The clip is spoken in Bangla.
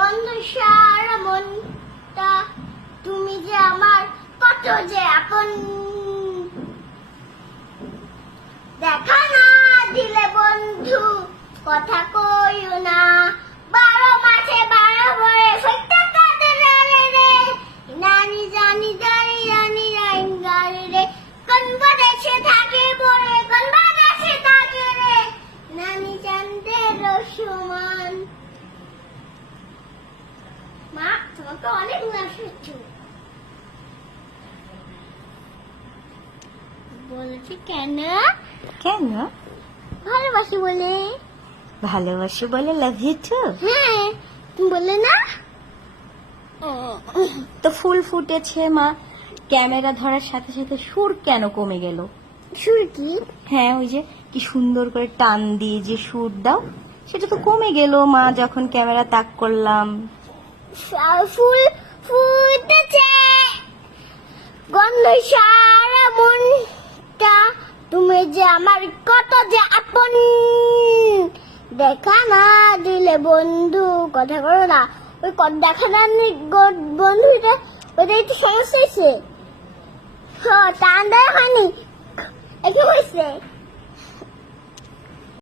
গন্ধ সারা মনটা, তুমি যে আমার কত যে আপন। দেখা না দিলে বন্ধু, কথা কইও না। বারো মাসে বারো ভরে সত্যি কাটে রে। নানি জানি জানি জানি জানি রে। কোন দেশে থাকে বলে কোন দেশে থাকে রে। নানি জানতে রসমান মা তোমাকে অনেক বলেছে কেন? কেন? ভালোবাসি বলে। ভালোবাসি বলে লাভ ইউ টু? হ্যাঁ তুমি বললে না। তো ফুল ফুটেছে মা। ক্যামেরা ধরার সাথে সাথে সুর কেন কমে গেল? সুর কি? হ্যাঁ ওই যে কি সুন্দর করে টান দিয়ে যে সুর দাও সেটা তো কমে গেল মা যখন ক্যামেরা তাক করলাম। ফুল ফুটেছে। গন্ধ সারা মনটা। তুমি যে আমার কত যে আপন। দেখা না দিলে বন্ধু, কথা করো না। ওই দেখা না বন্ধুটা ওদের একটু সমস্যা হয়েছে। হ্যাঁ টান দেওয়া হয়নি। একটু হয়েছে?